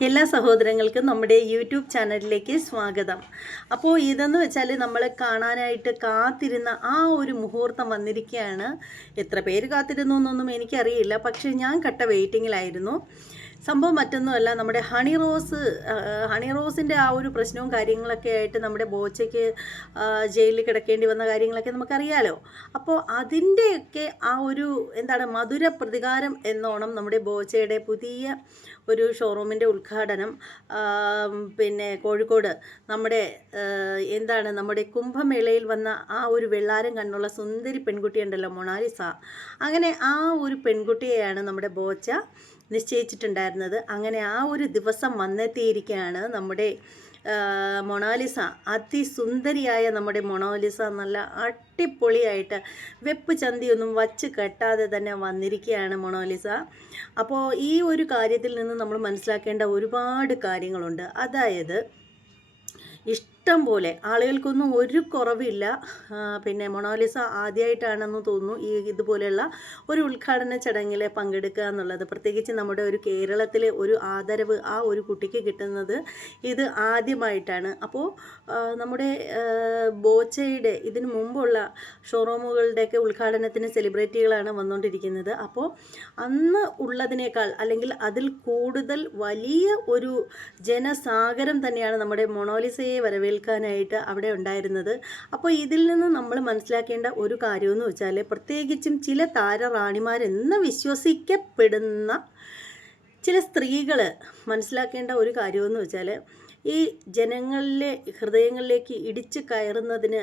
എല്ലാ സഹോദരങ്ങൾക്കും നമ്മുടെ യൂട്യൂബ് ചാനലിലേക്ക് സ്വാഗതം. അപ്പോൾ ഇതെന്ന് വെച്ചാൽ നമ്മൾ കാണാനായിട്ട് കാത്തിരുന്ന ആ ഒരു മുഹൂർത്തം വന്നിരിക്കുകയാണ്. എത്ര പേര് കാത്തിരുന്നു എന്നൊന്നും എനിക്കറിയില്ല, പക്ഷേ ഞാൻ കട്ട വെയിറ്റിങ്ങിലായിരുന്നു. സംഭവം മറ്റൊന്നുമല്ല, നമ്മുടെ ഹണി റോസിൻ്റെ ആ ഒരു പ്രശ്നവും കാര്യങ്ങളൊക്കെ ആയിട്ട് നമ്മുടെ ബോച്ചയ്ക്ക് ജയിലിൽ കിടക്കേണ്ടി വന്ന കാര്യങ്ങളൊക്കെ നമുക്കറിയാലോ. അപ്പോൾ അതിൻ്റെയൊക്കെ ആ ഒരു മധുര പ്രതികാരം എന്നോണം നമ്മുടെ ബോച്ചയുടെ പുതിയ ഒരു ഷോറൂമിൻ്റെ ഉദ്ഘാടനം പിന്നെ കോഴിക്കോട് നമ്മുടെ കുംഭമേളയിൽ വന്ന ആ ഒരു വെള്ളാരം കണ്ണുള്ള സുന്ദരി പെൺകുട്ടിയുണ്ടല്ലോ, മൊണാലിസ. അങ്ങനെ ആ ഒരു പെൺകുട്ടിയെയാണ് നമ്മുടെ ബോച്ച നിശ്ചയിച്ചിട്ടുണ്ടായിരുന്നത്. അങ്ങനെ ആ ഒരു ദിവസം വന്നെത്തിയിരിക്കുകയാണ് നമ്മുടെ മൊണാലിസ. അതിസുന്ദരിയായ നമ്മുടെ മൊണാലിസ നല്ല അടിപൊളിയായിട്ട് വെപ്പ് ചന്തിയൊന്നും വച്ച് കെട്ടാതെ തന്നെ വന്നിരിക്കുകയാണ് മൊണാലിസ. അപ്പോൾ ഈ ഒരു കാര്യത്തിൽ നിന്ന് നമ്മൾ മനസ്സിലാക്കേണ്ട ഒരുപാട് കാര്യങ്ങളുണ്ട്. അതായത് ഇഷ്ടം പോലെ ആളുകൾക്കൊന്നും ഒരു കുറവില്ല. പിന്നെ മൊണാലിസ ആദ്യമായിട്ടാണെന്ന് തോന്നുന്നു ഇതുപോലെയുള്ള ഒരു ഉദ്ഘാടന ചടങ്ങിൽ പങ്കെടുക്കുക എന്നുള്ളത്. പ്രത്യേകിച്ച് നമ്മുടെ ഒരു കേരളത്തിലെ ഒരു ആദരവ് ആ ഒരു കുട്ടിക്ക് കിട്ടുന്നത് ഇത് ആദ്യമായിട്ടാണ്. അപ്പോൾ നമ്മുടെ ബോച്ചയുടെ ഇതിനു മുമ്പുള്ള ഷോറൂമുകളുടെയൊക്കെ ഉദ്ഘാടനത്തിന് സെലിബ്രിറ്റികളാണ് വന്നുകൊണ്ടിരിക്കുന്നത്. അപ്പോൾ അന്ന് ഉള്ളതിനേക്കാൾ അല്ലെങ്കിൽ അതിൽ കൂടുതൽ വലിയ ഒരു ജനസാഗരം തന്നെയാണ് നമ്മുടെ മൊണാലിസയെ വരവേൽക്കാനായിട്ട് അവിടെ ഉണ്ടായിരുന്നത്. അപ്പോൾ ഇതിൽ നിന്ന് നമ്മൾ മനസ്സിലാക്കേണ്ട ഒരു കാര്യമെന്ന് വെച്ചാൽ, പ്രത്യേകിച്ചും ചില താരറാണിമാരെന്ന് വിശ്വസിക്കപ്പെടുന്ന ചില സ്ത്രീകൾ മനസ്സിലാക്കേണ്ട ഒരു കാര്യമെന്ന് വെച്ചാൽ, ഈ ജനങ്ങളിലെ ഹൃദയങ്ങളിലേക്ക് ഇടിച്ചു കയറുന്നതിന്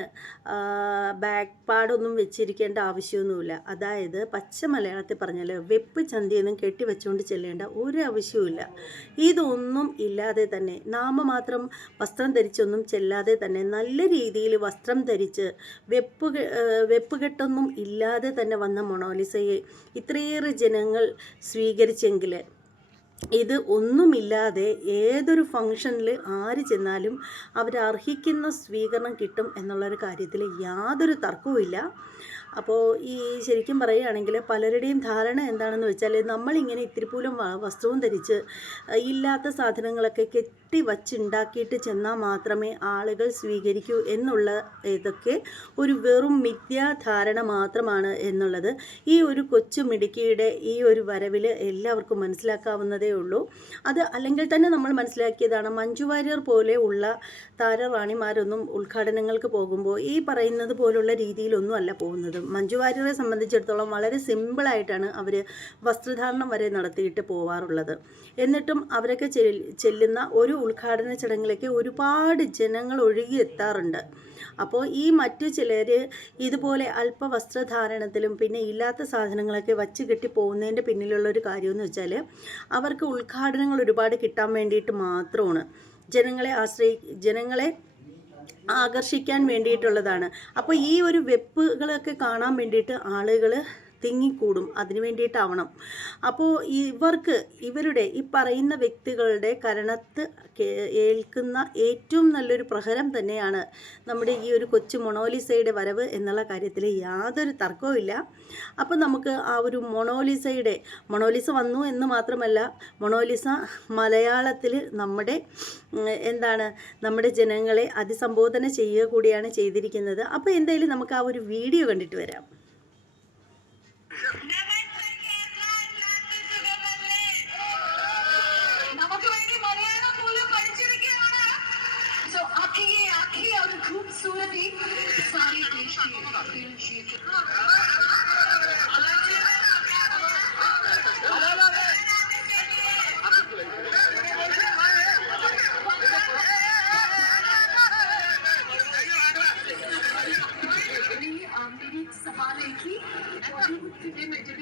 ബാക്ക് പാടൊന്നും വെച്ചിരിക്കേണ്ട ആവശ്യമൊന്നുമില്ല. അതായത് പച്ച മലയാളത്തിൽ പറഞ്ഞാൽ വെപ്പ് ചന്തിയൊന്നും കെട്ടിവെച്ചുകൊണ്ട് ചെല്ലേണ്ട ഒരു ആവശ്യവുമില്ല. ഇതൊന്നും ഇല്ലാതെ തന്നെ, നാമമാത്രം വസ്ത്രം ധരിച്ചൊന്നും ചെല്ലാതെ തന്നെ നല്ല രീതിയിൽ വസ്ത്രം ധരിച്ച് വെപ്പുകെട്ടൊന്നും ഇല്ലാതെ തന്നെ വന്ന മൊണാലിസയെ ഇത്രയേറെ ജനങ്ങൾ സ്വീകരിച്ചെങ്കിൽ, ഇത് ഒന്നുമില്ലാതെ ഏതൊരു ഫംഗ്ഷനിൽ ആര് ചെന്നാലും അവരർഹിക്കുന്ന സ്വീകരണം കിട്ടും എന്നുള്ളൊരു കാര്യത്തിൽ യാതൊരു തർക്കവുമില്ല. അപ്പോൾ ഈ ശരിക്കും പറയുകയാണെങ്കിൽ പലരുടെയും ധാരണ എന്താണെന്ന് വെച്ചാൽ, നമ്മളിങ്ങനെ ഇത്തിരിപ്പോലും വസ്ത്രവും ധരിച്ച് ഇല്ലാത്ത സാധനങ്ങളൊക്കെ കെട്ടി വച്ചുണ്ടാക്കിയിട്ട് ചെന്നാൽ മാത്രമേ ആളുകൾ സ്വീകരിക്കൂ എന്നുള്ള ഇതൊക്കെ ഒരു വെറും മിഥ്യാധാരണ മാത്രമാണ് എന്നുള്ളത് ഈ ഒരു കൊച്ചു മിടുക്കിയുടെ ഈ ഒരു വരവിൽ എല്ലാവർക്കും മനസ്സിലാക്കാവുന്നതേ ഉള്ളൂ. അത് അല്ലെങ്കിൽ തന്നെ നമ്മൾ മനസ്സിലാക്കിയതാണ്. മഞ്ജു വാര്യർ പോലെ ഉള്ള താരറാണിമാരൊന്നും ഉദ്ഘാടനങ്ങൾക്ക് പോകുമ്പോൾ ഈ പറയുന്നത് പോലുള്ള രീതിയിലൊന്നും അല്ല പോകുന്നത്. മഞ്ജു വാര്യരെ സംബന്ധിച്ചിടത്തോളം വളരെ സിമ്പിളായിട്ടാണ് അവർ വസ്ത്രധാരണം വരെ നടത്തിയിട്ട് പോവാറുള്ളത്. എന്നിട്ടും അവരൊക്കെ ചെല്ലുന്ന ഒരു ഉദ്ഘാടന ചടങ്ങിലേക്ക് ഒരുപാട് ജനങ്ങൾ ഒഴുകി എത്താറുണ്ട്. അപ്പോൾ ഈ മറ്റു ചിലർ ഇതുപോലെ അല്പ വസ്ത്രധാരണത്തിലും പിന്നെ ഇല്ലാത്ത സാധനങ്ങളൊക്കെ വച്ച് കെട്ടി പോകുന്നതിൻ്റെ പിന്നിലുള്ളൊരു കാര്യമെന്ന് വെച്ചാൽ, അവർക്ക് ഉദ്ഘാടനങ്ങൾ ഒരുപാട് കിട്ടാൻ വേണ്ടിയിട്ട് മാത്രമാണ്, ജനങ്ങളെ ആകർഷിക്കാൻ വേണ്ടിയിട്ടുള്ളതാണ്. അപ്പോൾ ഈ ഒരു വെപ്പുകളൊക്കെ കാണാൻ വേണ്ടിയിട്ട് ആളുകൾ തിങ്ങിക്കൂടും, അതിന് വേണ്ടിയിട്ടാവണം. അപ്പോൾ ഇവരുടെ ഈ പറയുന്ന വ്യക്തികളുടെ കരണത്ത് ഏൽക്കുന്ന ഏറ്റവും നല്ലൊരു പ്രഹരം തന്നെയാണ് നമ്മുടെ ഈ ഒരു കൊച്ചു മൊണാലിസയുടെ വരവ് എന്നുള്ള കാര്യത്തിൽ യാതൊരു തർക്കവുമില്ല. അപ്പോൾ നമുക്ക് ആ ഒരു മൊണാലിസ വന്നു എന്ന് മാത്രമല്ല, മൊണാലിസ മലയാളത്തിൽ നമ്മുടെ ജനങ്ങളെ അഭിസംബോധന ചെയ്യുക കൂടിയാണ് ചെയ്തിരിക്കുന്നത്. അപ്പോൾ എന്തായാലും നമുക്ക് ആ ഒരു വീഡിയോ കണ്ടിട്ട് വരാം. खूबसूरती सारे देश की मेरी सवाल है कि बॉलीवुड फिल्म में जब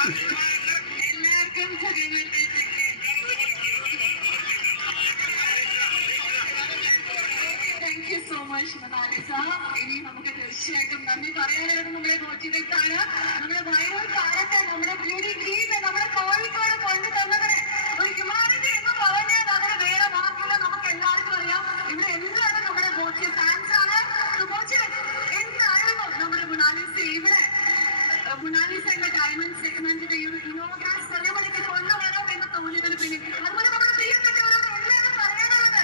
എല്ലാവർക്കും thank you so much Mona Lisa. ഇനി നമുക്ക് തീർച്ചയായിട്ടും നന്ദി പറയാനായിട്ട് നമ്മളെ മോട്ടിവേറ്റ് ആണ് നമ്മുടെ വൈറൽ കാലത്തെ നമ്മുടെ ബ്യൂട്ടി ടീം നമ്മുടെ കോഴിക്കോട് കൊണ്ടുതന്നത് ഒരു ഹ്യൂമാനിറ്റി എന്ന് പറഞ്ഞാൽ അതിന് വേറെ വാക്കില്ല. നമുക്ക് എല്ലാവർക്കും അറിയാം ഇവിടെ എല്ലാവരും നമ്മുടെ ബോച്ചി ഫാൻസ് ആണ്. ബോച്ചി എന്തായിരുന്നു നമ്മുടെ മൊണാലിസ ഇവിടെ മൊണാലിസ എന്ന ഡയമണ്ട് സെഗ്മെന്റിന്റെ ഈ ഒരു ഇനോഗ്രൽ സെറിമണിക്ക് കൊണ്ടുവരണം എന്ന് തോന്നിയതിന് പിന്നെ അതുപോലെ നമ്മുടെ പ്രിയപ്പെട്ടവരോട് എന്താണ് പറയാനുള്ളത്?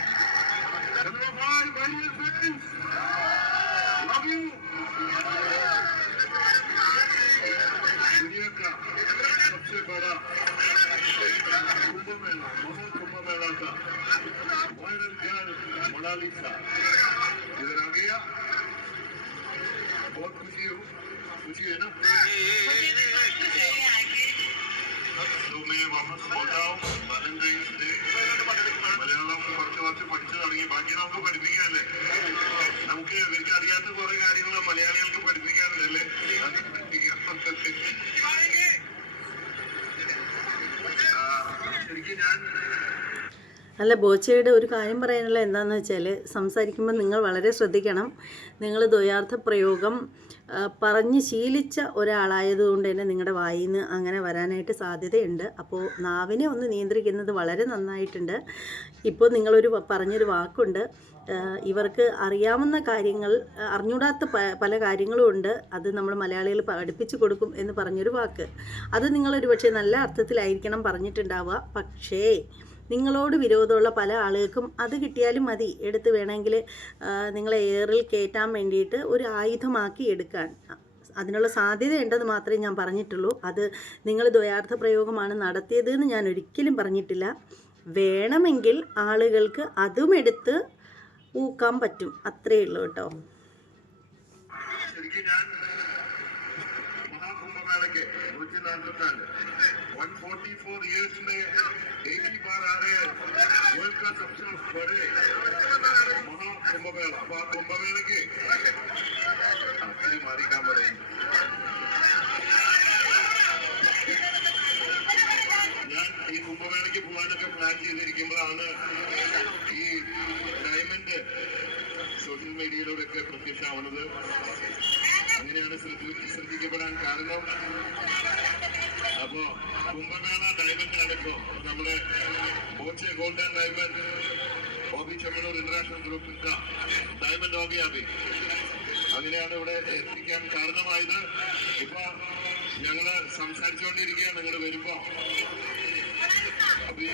दुनिया का सबसे बड़ा कुंभ मेला महाकुंभ मेला का वायरल गर्ल मोनालिसा इधर आ गया. बहुत खुशी है ना. तो मैं वापस बोल रहा हूँ वैलेंटाइंस डे മലയാളം കുറച്ച് പഠിച്ചു തുടങ്ങി. ബാക്കി നമുക്ക് പഠിപ്പിക്കാനല്ലേ. നമുക്ക് ഇവർക്ക് അറിയാത്ത കുറെ കാര്യങ്ങൾ മലയാളികൾക്ക് പഠിപ്പിക്കാനല്ലേ. അത് പഠിപ്പിക്കാം. ശരിക്കും ഞാൻ അല്ല, ബോച്ചയുടെ ഒരു കാര്യം പറയാനുള്ള എന്താണെന്ന് വെച്ചാൽ, സംസാരിക്കുമ്പോൾ നിങ്ങൾ വളരെ ശ്രദ്ധിക്കണം. നിങ്ങൾ ദ്വയാർത്ഥ പ്രയോഗം പറഞ്ഞ് ശീലിച്ച ഒരാളായതുകൊണ്ട് തന്നെ നിങ്ങളുടെ വായിൽ നിന്ന് അങ്ങനെ വരാനായിട്ട് സാധ്യതയുണ്ട്. അപ്പോൾ നാവിനെ ഒന്ന് നിയന്ത്രിക്കുന്നത് വളരെ നന്നായിട്ടുണ്ട്. ഇപ്പോൾ നിങ്ങളൊരു പറഞ്ഞൊരു വാക്കുണ്ട്, ഇവർക്ക് അറിയാവുന്ന കാര്യങ്ങൾ അറിഞ്ഞൂടാത്ത പല കാര്യങ്ങളും ഉണ്ട്, അത് നമ്മൾ മലയാളികൾ പഠിപ്പിച്ചു കൊടുക്കും എന്ന് പറഞ്ഞൊരു വാക്ക്. അത് നിങ്ങളൊരു പക്ഷേ നല്ല അർത്ഥത്തിലായിരിക്കണം പറഞ്ഞിട്ടുണ്ടാവുക. പക്ഷേ നിങ്ങളോട് വിരോധമുള്ള പല ആളുകൾക്കും അത് കിട്ടിയാലും മതി, എടുത്ത് വേണമെങ്കിൽ നിങ്ങളെ എയറിൽ കയറ്റാൻ വേണ്ടിയിട്ട് ഒരു ആയുധമാക്കി എടുക്കാൻ അതിനുള്ള സാധ്യതയുണ്ടെന്ന് മാത്രമേ ഞാൻ പറഞ്ഞിട്ടുള്ളൂ. അത് നിങ്ങൾ ദ്വയാർത്ഥ പ്രയോഗമാണ് നടത്തിയതെന്ന് ഞാൻ ഒരിക്കലും പറഞ്ഞിട്ടില്ല. വേണമെങ്കിൽ ആളുകൾക്ക് അതും എടുത്ത് ഊക്കാൻ പറ്റും, അത്രയേ ഉള്ളൂ കേട്ടോ. महाकुंभ के 144 years में एक ही बार आ रहे हैं वर्ल्ड का सबसे बड़े महाकुंभ मेला. अब कुंभ मेले के मारी का बड़े ഞാൻ ഈ കുംഭമേളയ്ക്ക് പോകാനൊക്കെ പ്ലാൻ ചെയ്തിരിക്കുമ്പോഴാണ് ഈ ഡയമണ്ട് സോഷ്യൽ മീഡിയയിലൂടെയൊക്കെ പ്രത്യക്ഷമാവുന്നത്. അങ്ങനെയാണ് ശ്രദ്ധിക്കപ്പെടാൻ കാരണം. അപ്പോ കുംഭമേള ഡയമണ്ട് ആണ് ഇപ്പോ നമ്മുടെ Boche golden diamond Bobby Chemmanur international ഗ്രൂപ്പിന്റെ ഡയമണ്ട് ഹോബി അബി അങ്ങനെയാണ് ഇവിടെ എത്തിക്കാൻ കാരണമായത്. ഇപ്പൊ ഞങ്ങള് സംസാരിച്ചുകൊണ്ടിരിക്കുകയാണ്. നിങ്ങൾ വരുമ്പോ अभी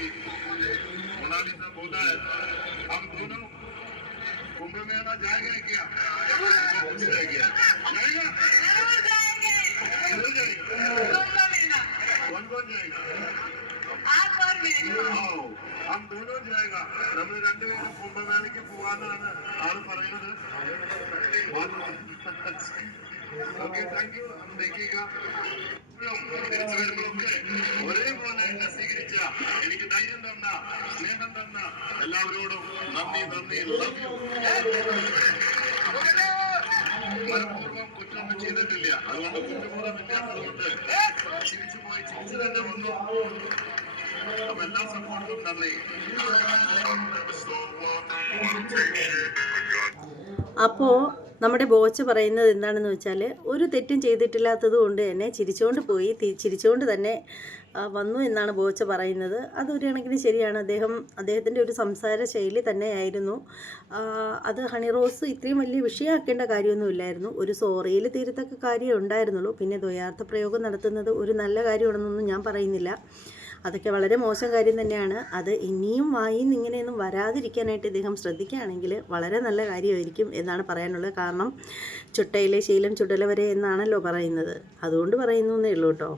मोनालिसा बोला है हम दोनों कुंभ मेला जाएगा क्या? जाएगा कौन कौन जाएगा? हम दोनों जाएगा. നമ്മൾ രണ്ടുപേരും കുംഭമേളയ്ക്ക് പോവാന്നാണ് ആള് പറയുന്നത്. Okay, thank you. देखिएगा തിരിച്ചു വരുമ്പോഴൊക്കെ ഒരേപോലെ എന്നെ സ്വീകരിച്ച, എനിക്ക് ധൈര്യം തന്ന, സ്നേഹം തന്ന എല്ലാവരോടും നന്ദി. Love you. മനഃപൂർവ്വം കുറ്റമൊന്നും ചെയ്തിട്ടില്ല, അതുകൊണ്ട് കുറ്റബോധം ഇല്ലാത്തതുകൊണ്ട് ചിരിച്ചു പോയി, ചിരിച്ചു തന്നെ വന്നു. അപ്പൊ എല്ലാ സപ്പോർട്ടും നന്ദി. അപ്പോൾ നമ്മുടെ ബോച്ച പറയുന്നത് എന്താണെന്ന് വെച്ചാൽ, ഒരു തെറ്റും ചെയ്തിട്ടില്ലാത്തത് കൊണ്ട് തന്നെ ചിരിച്ചുകൊണ്ട് പോയി, ചിരിച്ചുകൊണ്ട് തന്നെ വന്നു എന്നാണ് ബോച്ച പറയുന്നത്. അതൊരു കണക്കിന് ശരിയാണ്. അദ്ദേഹത്തിൻ്റെ ഒരു സംസാര ശൈലി തന്നെയായിരുന്നു അത്. ഹണി റോസ് ഇത്രയും വലിയ വിഷയമാക്കേണ്ട കാര്യമൊന്നുമില്ലായിരുന്നു. ഒരു സോറിയിൽ തീരത്തക്ക കാര്യം ഉണ്ടായിരുന്നുള്ളൂ. പിന്നെ ദ്വയാർത്ഥ പ്രയോഗം നടത്തുന്നത് ഒരു നല്ല കാര്യമാണെന്നൊന്നും ഞാൻ പറയുന്നില്ല. അതൊക്കെ വളരെ മോശം കാര്യം തന്നെയാണ്. അത് ഇനിയും വായിൽ നിന്ന് ഇങ്ങനെയൊന്നും വരാതിരിക്കാനായിട്ട് ഇദ്ദേഹം ശ്രദ്ധിക്കുകയാണെങ്കിൽ വളരെ നല്ല കാര്യമായിരിക്കും എന്നാണ് പറയാനുള്ളത്. കാരണം ചുട്ടയിലെ ശീലം ചുടല വരെ എന്നാണല്ലോ പറയുന്നത്. അതുകൊണ്ട് പറയുന്നു എന്നേ ഉള്ളൂ കേട്ടോ.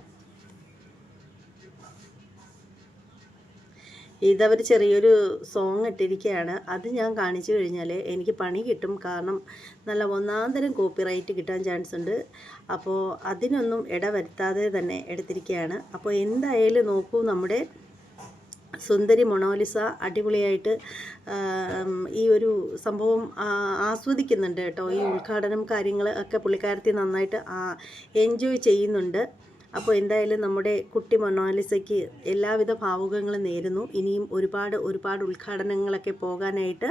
ഇതവർ ചെറിയൊരു സോങ് ഇട്ടിരിക്കുകയാണ്. അത് ഞാൻ കാണിച്ചു കഴിഞ്ഞാൽ എനിക്ക് പണി കിട്ടും. കാരണം നല്ല ഒന്നാന്തരം കോപ്പിറൈറ്റ് കിട്ടാൻ ചാൻസ് ഉണ്ട്. അപ്പോൾ അതിനൊന്നും ഇടവരുത്താതെ തന്നെ എടുത്തിരിക്കുകയാണ്. അപ്പോൾ എന്തായാലും നോക്കൂ, നമ്മുടെ സുന്ദരി മൊണാലിസ അടിപൊളിയായിട്ട് ഈ ഒരു സംഭവം ആസ്വദിക്കുന്നുണ്ട് കേട്ടോ. ഈ ഉദ്ഘാടനം കാര്യങ്ങൾ ഒക്കെ പുള്ളിക്കാരത്തി നന്നായിട്ട് എൻജോയ് ചെയ്യുന്നുണ്ട്. അപ്പോൾ എന്തായാലും നമ്മുടെ കുട്ടി മൊണാലിസയ്ക്ക് എല്ലാവിധ ഭാവുകങ്ങളും നേരുന്നു. ഇനിയും ഒരുപാട് ഉദ്ഘാടനങ്ങളൊക്കെ പോകാനായിട്ട്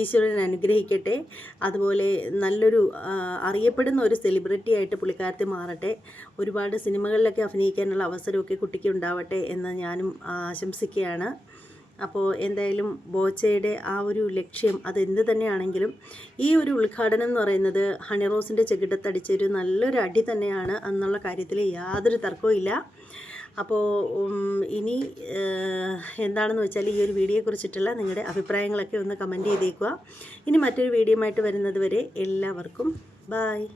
ഈശ്വരൻ അനുഗ്രഹിക്കട്ടെ. അതുപോലെ നല്ലൊരു അറിയപ്പെടുന്ന ഒരു സെലിബ്രിറ്റി ആയിട്ട് പുള്ളിക്കാരത്തി മാറട്ടെ. ഒരുപാട് സിനിമകളിലൊക്കെ അഭിനയിക്കാനുള്ള അവസരമൊക്കെ കുട്ടിക്ക് ഉണ്ടാവട്ടെ എന്ന് ഞാനും ആശംസിക്കുകയാണ്. അപ്പോൾ എന്തായാലും ബോച്ചയുടെ ആ ഒരു ലക്ഷ്യം അതെന്ത് തന്നെയാണെങ്കിലും ഈ ഒരു ഉദ്ഘാടനം എന്ന് പറയുന്നത് ഹണിറോസിൻ്റെ ചെകിടത്തടിച്ചൊരു നല്ലൊരു അടി തന്നെയാണ് എന്നുള്ള കാര്യത്തിൽ യാതൊരു തർക്കവും ഇല്ല. അപ്പോൾ ഇനി എന്താണെന്ന് വെച്ചാൽ ഈ ഒരു വീഡിയോയെക്കുറിച്ചിട്ടുള്ള നിങ്ങളുടെ അഭിപ്രായങ്ങളൊക്കെ ഒന്ന് കമൻറ്റ് ചെയ്തേക്കുക. ഇനി മറ്റൊരു വീഡിയോയുമായിട്ട് വരുന്നത് വരെ എല്ലാവർക്കും ബായ്.